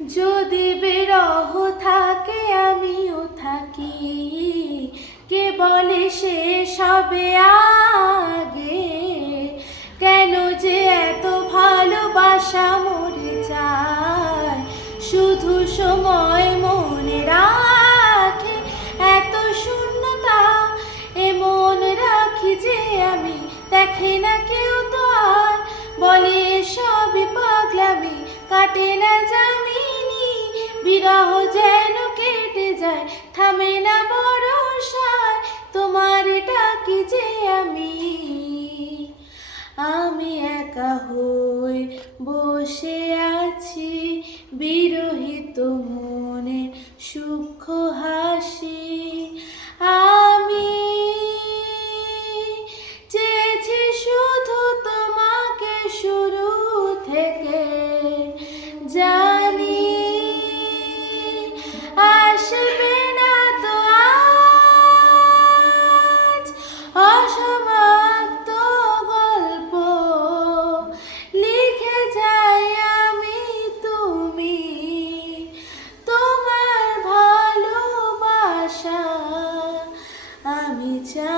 যদি বিরহ থাকে আমিও থাকি, কে বলে শেষ হবে আগে? কেন যে এত ভালোবাসা মরে যায়, শুধু সময় মনে রাখে এত শূন্যতা। এমন রাখি যে আমি, দেখে না কেউ তো আর, বলে সবই পাগলামি, কাটে না যামিনী। বিরহ যেন কেটে যায়, থামে না ভরসায়, তোমার ডাকি যে আমি। আমি একা হয়ে বসে আছি, বিরহিত মনে সূক্ষ্ম হাসি। আমি চেয়েছি শুধু তোমাকে শুরু থেকে, জানি আসবে না তো আজ অসমাপ্ত গল্প, লিখে যাই আমি তুমি, তোমার ভালোবাসা আমি চাই।